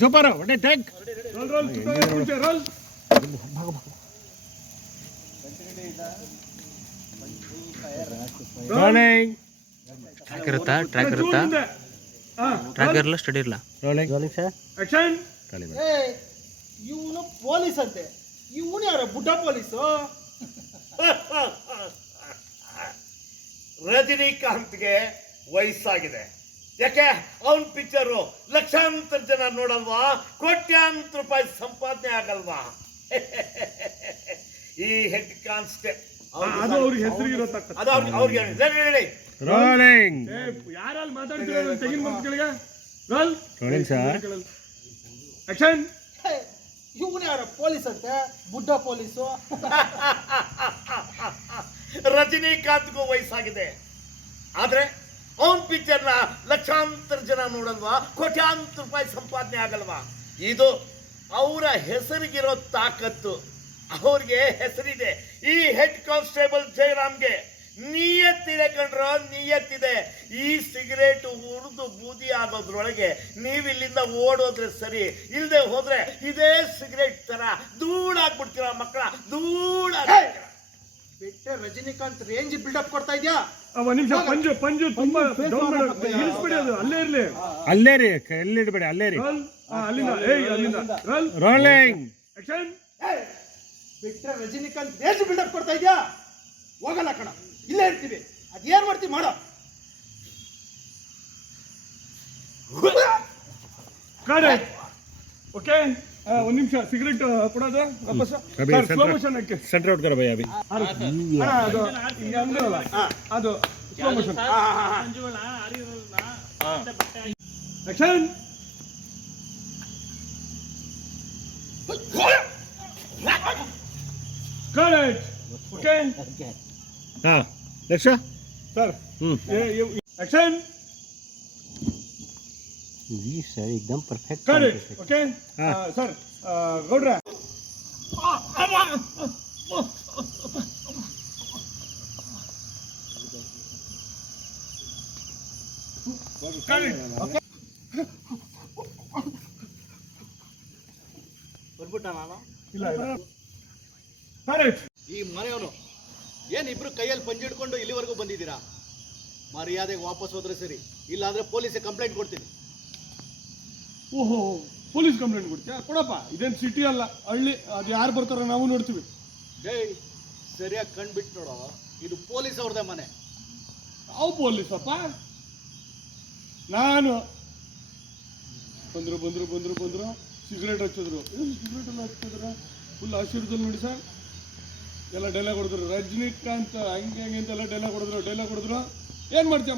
Super ಒಳ್ಳೆ tag track ಇರುತ್ತಾ track ಇರಲ್ಲ ಸ್ಟಡಿ ಇರಲ್ಲ ಇವನು ಪೊಲೀಸ್ ಅಂತೆ ಇವನು ಯಾರ ಬುಡ್ಡ ಪೊಲೀಸು ರಜನಿಕಾಂತ್ಗೆ ವಯಸ್ಸಾಗಿದೆ. ಯಾಕೆ ಅವನ್ ಪಿಕ್ಚರು ಲಕ್ಷಾಂತರ ಜನ ನೋಡಲ್ವಾ, ಕೋಟ್ಯಾಂತರ ರೂಪಾಯಿ ಸಂಪಾದನೆ ಆಗಲ್ವಾ? ಈ ಹೆಡ್ ಕಾನ್ಸ್ಟೇಬಲ್ ಇವನು ಯಾರ ಪೊಲೀಸ್ ಅಂತೆ ಬುಡ್ಡ ಪೊಲೀಸು. ರಜನಿಕಾಂತ್ಗೂ ವಯಸ್ಸಾಗಿದೆ, ಆದ್ರೆ ಅವನ್ ಪಿಕ್ಚರ್ನ ಲಕ್ಷಾಂತರ ಜನ ನೋಡಲ್ವಾ, ಕೋಟ್ಯಾಂತರ ರೂಪಾಯಿ ಸಂಪಾದನೆ ಆಗಲ್ವಾ? ಇದು ಅವರ ಹೆಸರಿಗಿರೋ ತಾಕತ್ತು. ಅವ್ರಿಗೆ ಹೆಸರಿದೆ. ಈ ಹೆಡ್ ಕಾನ್ಸ್ಟೇಬಲ್ ಜಯರಾಮ್ಗೆ ನಿಯತ್ತಿದೆ ಕಣ್ರೋ, ನಿಯತ್ತಿದೆ. ಈ ಸಿಗರೇಟ್ ಉರಿದು ಬೂದಿ ಆಗೋದ್ರೊಳಗೆ ನೀವಿಲ್ಲಿಂದ ಓಡೋದ್ರೆ ಸರಿ, ಇಲ್ಲದೆ ಹೋದ್ರೆ ಇದೇ ಸಿಗರೇಟ್ ತರ ಧೂಳಾಗ್ಬಿಡ್ತೀರ ಮಕ್ಕಳ, ಧೂಳಾಗ್ಬಿಡ್ತೀರ. ಬಿಟ್ಟೆ ರಜನಿಕಾಂತ್ ರೇಂಜ್ ಬಿಲ್ಡಪ್ ಕೊಡ್ತಾ ಇದ್ಯಾ? ಒಂದ್ ನಿಮಿಷ, ಪಂಜು ತುಂಬಾ ಇಳಿಸ್ಬಿಡಿ, ಅದು ಅಲ್ಲೇ ಇರ್ಲಿ, ಅಲ್ಲೇ ರೀ, ಎಲ್ಲಿಡ್ಬೇಡಿ, ಅಲ್ಲೇ ರೀ, ಅಲ್ಲಿಂದ ರೋಲಿಂಗ್ ಆಕ್ಷನ್. ಬಿಟ್ಟರೆ ರಜನಿಕಾಂತ್ ರೇಂಜ್ ಬಿಲ್ಡಪ್ ಕೊಡ್ತಾ ಇದ್ಯಾ? ಹೋಗಲ್ಲ ಕಣ, ಇಲ್ಲೇ ಇರ್ತೀವಿ, ಅದೇನ್ ಮಾಡ್ತೀವಿ ಮಾಡೋ. ಓಕೆ, ಒಂದ್ ನಿಮಿಷ ಸಿಗರೇಟ್ ಕೊಡೋದು ವಾಪಸ್ ಸ್ಲೋ ಮೋಷನ್ ಹಾಕಿ, ಸೆಂಟರ್ ಔಟ್ ಕರ ಭಯ ಅಭಿ ಅದು slow motion action. Correct. Okay, ಹಾ ಲಕ್ಷ ಸರ್. ಆಕ್ಷನ್. जी सर एकदम परफेक्ट. करेक्ट. ओके सर गौड्रा. ಈ ಮನೆಯವನು ಏನ್ ಇಬ್ರು ಕೈಯಲ್ಲಿ ಪಂಜಿ ಹಿಡ್ಕೊಂಡು ಇಲ್ಲಿವರೆಗೂ ಬಂದಿದ್ದೀರಾ? ಮರ್ಯಾದೆಗೆ ವಾಪಸ್ ಹೋದ್ರೆ ಸರಿ, ಇಲ್ಲ ಅಂದ್ರೆ ಪೊಲೀಸಿಗೆ ಕಂಪ್ಲೇಂಟ್ ಕೊಡ್ತೀನಿ. ಓಹೋ, ಪೊಲೀಸ್ ಕಂಪ್ಲೇಂಟ್ ಕೊಡ್ತೀಯಾ? ಕೊಡಪ್ಪ, ಇದೇನು ಸಿಟಿ ಅಲ್ಲ, ಹಳ್ಳಿ. ಅದು ಯಾರು ಬರ್ತಾರೋ ನಾವು ನೋಡ್ತೀವಿ. ಏಯ್, ಸರಿಯಾಗಿ ಕಣ್ಬಿಟ್ಟು ನೋಡೋ, ಇದು ಪೊಲೀಸ್ ಅವ್ರದೇ ಮನೆ. ಯಾವ ಪೊಲೀಸಪ್ಪ? ನಾನು ಬಂದ್ರು ಸಿಗರೇಟ್ ಹಚ್ಚಿದ್ರು, ಸಿಗರೇಟ್ ಎಲ್ಲ ಹಚ್ಚಿದ್ರ ಫುಲ್ ಹಸಿರದಲ್ಲಿ ನೋಡಿ ಸರ್. ಎಲ್ಲ ಡೈಲಾಗ್ ಹೊಡೆದ್ರು, ರಜನಿಕಾಂತ್ ಹಂಗೆ ಅಂತೆಲ್ಲ ಡೈಲಾಗ್ ಹೊಡೆದ್ರು. ಏನು ಮಾಡ್ತೀಯ?